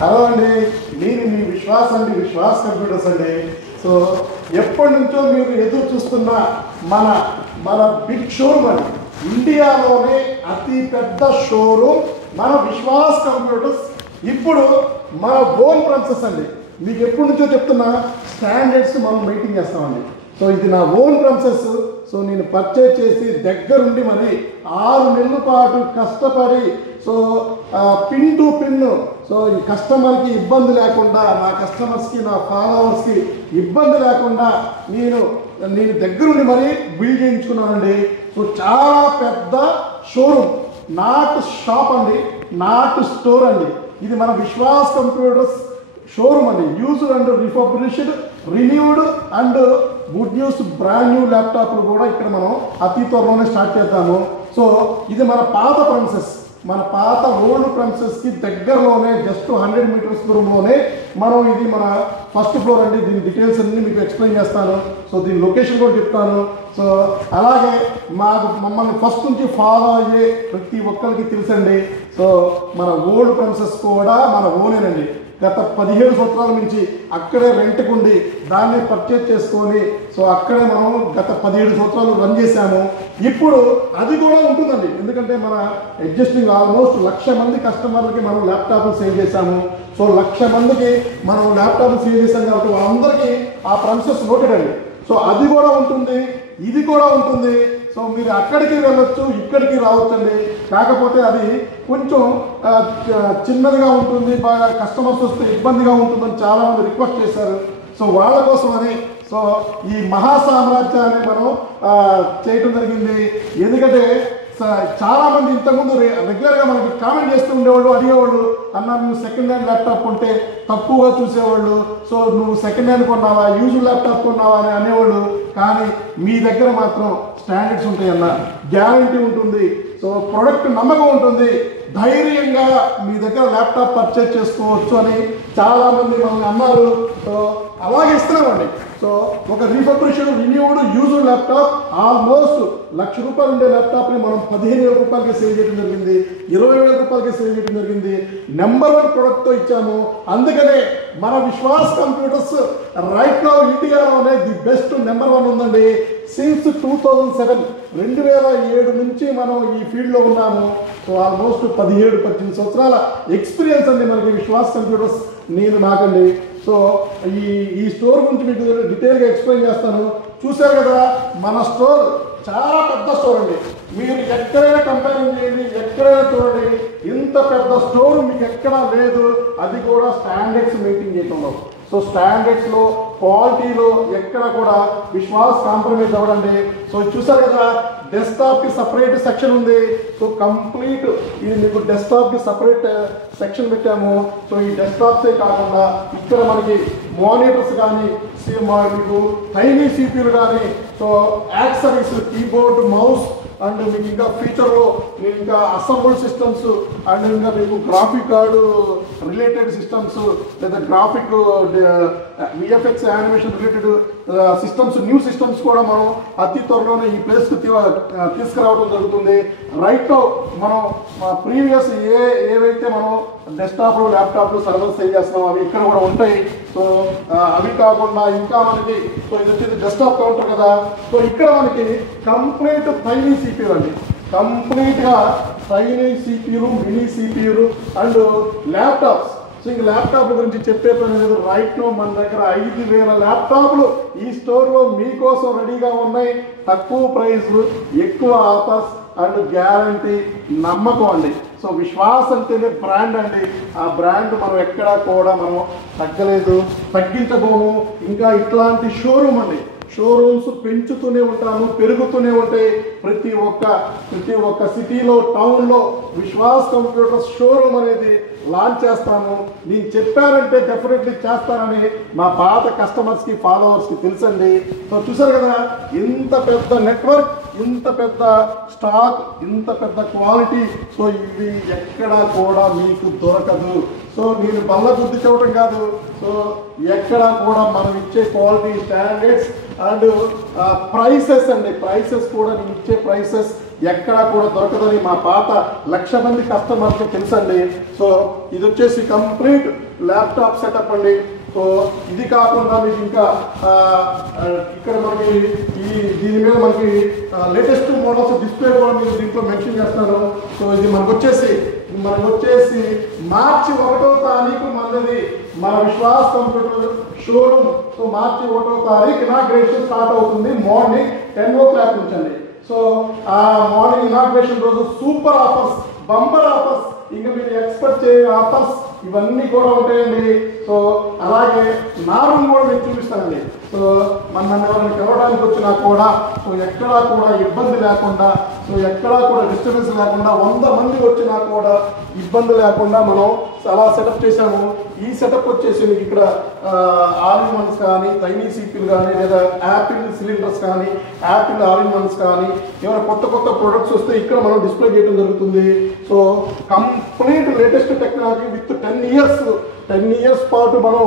Hello అండి, నేను మీ విశ్వాస్ అండి, విశ్వాస్ కంప్యూటర్స్ అండి. సో ఎప్పటి నుంచో మీరు ఎదురు చూస్తున్న మన మన బిగ్ షోరూమ్ అండి, ఇండియాలోనే అతి పెద్ద షోరూమ్ మన విశ్వాస్ కంప్యూటర్స్. ఇప్పుడు మన ఓన్ ప్రెమిసెస్ అండి. మీకు ఎప్పటి నుంచో చెప్తున్నా, స్టాండర్డ్స్ మనం మెయింటైన్ చేస్తామండి. సో ఇది నా ఓన్ ప్రెమిసెస్. సో నేను పర్చేజ్ చేసి దగ్గరుండి మరి 6 నెలల పాటు కష్టపడి, so pin to pin, so ఈ కస్టమర్కి ఇబ్బంది లేకుండా, నా కస్టమర్స్కి, నా ఫాలోవర్స్కి ఇబ్బంది లేకుండా నేను దగ్గరుండి మరి బిల్డ్ చేయించుకున్నానండి. సో చాలా పెద్ద షోరూమ్, నాట్ షాప్ అండి, నాట్ స్టోర్ అండి. ఇది మన విశ్వాస్ కంప్యూటర్స్ షోరూమ్ అండి. Used and refurbished, renewed and good news brand new ల్యాప్టాప్లు కూడా ఇక్కడ మనం అతి త్వరలోనే స్టార్ట్ చేద్దాము. సో ఇది మన పాత ప్రెమిసెస్, మన పాత ఓల్డ్ ప్రెమిసెస్కి దగ్గరలోనే జస్ట్ 100 మీటర్స్ దూరంలోనే మనం, ఇది మన ఫస్ట్ ఫ్లోర్ అండి. దీని డీటెయిల్స్ అన్నీ మీకు ఎక్స్ప్లెయిన్ చేస్తాను. సో దీని లొకేషన్ కూడా చెప్తాను. సో అలాగే మమ్మల్ని ఫస్ట్ నుంచి ఫాలో అయ్యే ప్రతి ఒక్కరికి తెలుసండి. సో మన ఓల్డ్ ప్రెమిసెస్ కూడా మన ఓనేనండి. గత 17 సంవత్సరాల నుంచి అక్కడే రెంట్కి ఉండి దాన్ని పర్చేజ్ చేసుకొని, సో అక్కడే మనం గత 17 సంవత్సరాలు రన్ చేశాము. ఇప్పుడు అది కూడా ఉంటుందండి, ఎందుకంటే మన అడ్జస్టింగ్ ఆల్మోస్ట్ 1,00,000 మంది కస్టమర్లకి మనం ల్యాప్టాప్లు సేల్ చేశాము. సో 1,00,000 మందికి మనం ల్యాప్టాప్లు సేల్ చేశాం కాబట్టి వాళ్ళందరికీ ఆ ప్రెమిసెస్ నోటెడ్ అండి. సో అది కూడా ఉంటుంది, ఇది కూడా ఉంటుంది. సో మీరు అక్కడికి వెళ్ళొచ్చు, ఇక్కడికి రావచ్చండి. కాకపోతే అది కొంచెం చిన్నదిగా ఉంటుంది, బాగా కస్టమర్స్ వస్తే ఇబ్బందిగా ఉంటుందని చాలామంది రిక్వెస్ట్ చేశారు. సో వాళ్ళ కోసమని సో ఈ మహాసామ్రాజ్యాన్ని మనం చేయటం జరిగింది. ఎందుకంటే చాలామంది ఇంతకుముందు రెగ్యులర్గా మనకి కామెంట్ చేస్తూ ఉండేవాళ్ళు, అడిగేవాళ్ళు, అన్న నువ్వు సెకండ్ హ్యాండ్ ల్యాప్టాప్ కొంటే తక్కువగా చూసేవాళ్ళు. సో నువ్వు సెకండ్ హ్యాండ్ కొన్నావా, యూజ్డ్ ల్యాప్టాప్ కొన్నావా అని అనేవాళ్ళు. కానీ మీ దగ్గర మాత్రం స్టాండర్డ్స్ ఉంటాయి అన్న, గ్యారంటీ ఉంటుంది. సో ప్రోడక్ట్ నమ్మకం ఉంటుంది, ధైర్యంగా మీ దగ్గర ల్యాప్టాప్ పర్చేజ్ చేసుకోవచ్చు అని చాలామంది మనల్ని అన్నారు. సో అలాగే ఇస్తున్నామండి. సో ఒక refurbished, renewed, used laptop almost ₹1,00,000 ఉండే ల్యాప్టాప్ని మనం 15,000 రూపాయలకి సేల్ చేయడం జరిగింది, 20,000 రూపాయలకి సేల్ చేయడం జరిగింది. నెంబర్ 1 ప్రోడక్ట్తో ఇచ్చాము. అందుకనే మన విశ్వాస్ కంప్యూటర్స్ రైట్ నౌ ఇండియాలోనే ది బెస్ట్ నెంబర్ 1 ఉందండి. సిన్స్ 2007 2007 నుంచి మనం ఈ ఫీల్డ్లో ఉన్నాము. సో ఆల్మోస్ట్ 17-18 సంవత్సరాల ఎక్స్పీరియన్స్ అండి మనకి విశ్వాస్ కంప్యూటర్స్ నాకండి. సో ఈ స్టోర్ గురించి మీకు డీటెయిల్గా ఎక్స్ప్లెయిన్ చేస్తాను. చూశారు కదా, మన స్టోర్ చాలా పెద్ద స్టోర్ అండి. మీరు ఎక్కడైనా కంపేరింగ్ చేయండి, ఎక్కడైనా చూడండి, ఇంత పెద్ద స్టోర్ మీకు ఎక్కడా లేదు. అది కూడా స్టాండర్డ్స్ మెయింటైన్ చేయడంలో. సో స్టాండర్డ్స్లో, క్వాలిటీలో ఎక్కడ కూడా విశ్వాస్ కాంప్రమైజ్ అవ్వడండి. సో చూసారు కదా, డెస్క్టాప్కి సపరేట్ సెక్షన్ ఉంది. సో కంప్లీట్ ఇది మీకు డెస్క్టాప్కి సపరేట్ సెక్షన్ పెట్టాము. సో ఈ డెస్క్టాప్సే కాకుండా ఇక్కడ మనకి మానిటర్స్ కానీ, మీకు టైనీ సిపియూలు కానీ, so accessories, keyboard, mouse and మీకు ఇంకా ఫీచర్లో మీకు ఇంకా అసెంబుల్ సిస్టమ్స్ అండ్ ఇంకా మీకు గ్రాఫిక్ కార్డు రిలేటెడ్ సిస్టమ్స్, లేదా graphic VFX animation related systems, new systems కూడా మనం అతి త్వరలోనే ఈ ప్లేస్కి తీసుకురావడం జరుగుతుంది. రైట్ మనం ప్రీవియస్ ఏవైతే మనం డెస్క్టాప్లు, ల్యాప్టాప్లు సర్వీస్ సేల్ చేస్తున్నాం అవి ఇక్కడ కూడా ఉంటాయి. సో అవి కాకుండా ఇంకా మనకి, సో ఇది వచ్చేది డెస్క్టాప్ కౌంటర్ కదా. సో ఇక్కడ మనకి కంప్లీట్ టైనీ సిపియూ అండి, కంప్లీట్గా టైనీ సిపియూలు, మినీ సిపియూలు అండ్ ల్యాప్టాప్స్. సో ఇంక ల్యాప్టాప్ గురించి చెప్పే పని లేదు. రైట్ నో మన దగ్గర 5,000 ల్యాప్టాప్లు ఈ స్టోర్లో మీకోసం రెడీగా ఉన్నాయి. తక్కువ ప్రైస్లు, ఎక్కువ ఆఫర్స్ అండ్ గ్యారంటీ, నమ్మకం అండి. సో విశ్వాస్ అంటేనే బ్రాండ్ అండి. ఆ బ్రాండ్ మనం ఎక్కడా కూడా మనం తగ్గలేదు, తగ్గించబోము. ఇంకా ఇట్లాంటి షోరూమ్ అండి, షోరూమ్స్ పెంచుతూనే ఉంటాము, పెరుగుతూనే ఉంటాయి. ప్రతి ఒక్క సిటీలో, టౌన్లో విశ్వాస్ కంప్యూటర్స్ షోరూమ్ అనేది లాంచ్ చేస్తాను. నేను చెప్పానంటే డెఫినెట్లీ చేస్తానని మా పాత కస్టమర్స్కి, ఫాలోవర్స్కి తెలుసండి. సో చూసారు కదా, ఇంత పెద్ద నెట్వర్క్, ఇంత పెద్ద స్టాక్, ఇంత పెద్ద క్వాలిటీ. సో ఇవి ఎక్కడా కూడా మీకు దొరకదు. సో నేను బల్ల బుద్ధి చెప్పడం కాదు. సో ఎక్కడా కూడా మనం ఇచ్చే క్వాలిటీ, స్టాండర్డ్స్ అండ్ ప్రైసెస్ అండి. ప్రైసెస్ కూడా నేను ఇచ్చే ప్రైసెస్ ఎక్కడా కూడా దొరకదని మా పాత 1,00,000 మంది కస్టమర్స్కి తెలుసండి. సో ఇది వచ్చేసి కంప్లీట్ ల్యాప్టాప్ సెటప్ అండి. సో ఇది కాకుండా మీకు ఇంకా ఇక్కడ మనకి దీని మీద మనకి లేటెస్ట్ మోడల్స్ డిస్ప్లే కూడా మీరు దీంట్లో మెన్షన్ చేస్తున్నాను. సో ఇది మనకు వచ్చేసి మార్చి 1వ తారీఖు మనది మన విశ్వాస్ కంప్యూటర్ షోరూమ్. సో మార్చి 1వ తారీఖు ఇనాగ్రేషన్ స్టార్ట్ అవుతుంది మార్నింగ్ 10 o'clock నుంచి అండి. సో ఆ మార్నింగ్ ఇనాగ్రేషన్ రోజు సూపర్ ఆఫర్స్, బంపర్ ఆఫర్స్, ఇంకా మీరు ఎక్స్పెక్ట్ చేయ ఆఫర్స్ ఇవన్నీ కూడా ఉంటాయండి. సో అలాగే నా రూమ్ కూడా నేను చూపిస్తానండి. సో నన్ను ఎవరైనా కలవడానికి వచ్చినా కూడా సో ఎక్కడా కూడా ఇబ్బంది లేకుండా, సో ఎక్కడా కూడా డిస్టర్బెన్స్ లేకుండా, 100 మంది వచ్చినా కూడా ఇబ్బంది లేకుండా మనం అలా సెటప్ చేశాము. ఈ సెటప్ వచ్చేసి మీకు ఇక్కడ ఆల్ ఇన్ వన్స్ కానీ, టైనీ సీపీలు కానీ, లేదా యాపిల్ సిలిండర్స్ కానీ, యాపిల్ ఆల్ ఇన్ వన్స్ కానీ, ఏమైనా కొత్త ప్రొడక్ట్స్ వస్తే ఇక్కడ మనం డిస్ప్లే చేయడం జరుగుతుంది. So complete latest technology with 10 years పాటు మనం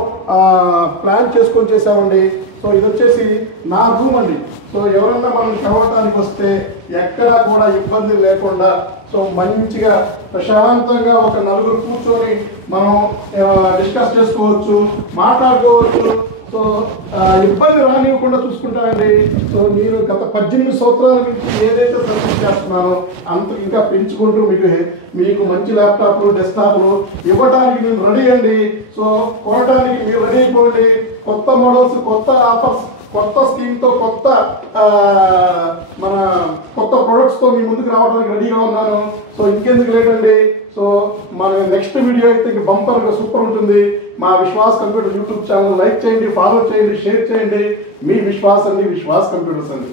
ప్లాన్ చేసుకొని చేసామండి. సో ఇది వచ్చేసి నా రూమ్ అండి. సో ఎవరన్నా మనం కలవటానికి వస్తే ఎక్కడా కూడా ఇబ్బంది లేకుండా, సో మంచిగా ప్రశాంతంగా ఒక 4 కూర్చొని మనం డిస్కస్ చేసుకోవచ్చు, మాట్లాడుకోవచ్చు. సో ఇబ్బంది రానివ్వకుండా చూసుకుంటానండి. సో నేను గత 18 సంవత్సరాల నుంచి ఏదైతే సర్వీస్ చేస్తున్నానో అంత ఇంకా పెంచుకుంటూ మీకు మంచి ల్యాప్టాప్లు, డెస్క్టాప్లు ఇవ్వడానికి నేను రెడీ అండి. సో కొనడానికి మీరు రెడీ అయిపోండి. కొత్త మోడల్స్, కొత్త ఆఫర్స్, కొత్త స్కీమ్తో, కొత్త ప్రొడక్ట్స్తో మీ ముందుకు రావడానికి రెడీగా ఉన్నాను. సో ఇంకెందుకు లేదండి. సో మన నెక్స్ట్ వీడియో అయితే ఇంక బంపర్గా సూపర్ ఉంటుంది. మా Vishwas computer YouTube channel like చేయండి, ఫాలో చేయండి, షేర్ చేయండి. మీ విశ్వాస్ అండి, విశ్వాస్ కంప్యూటర్స్ అండి.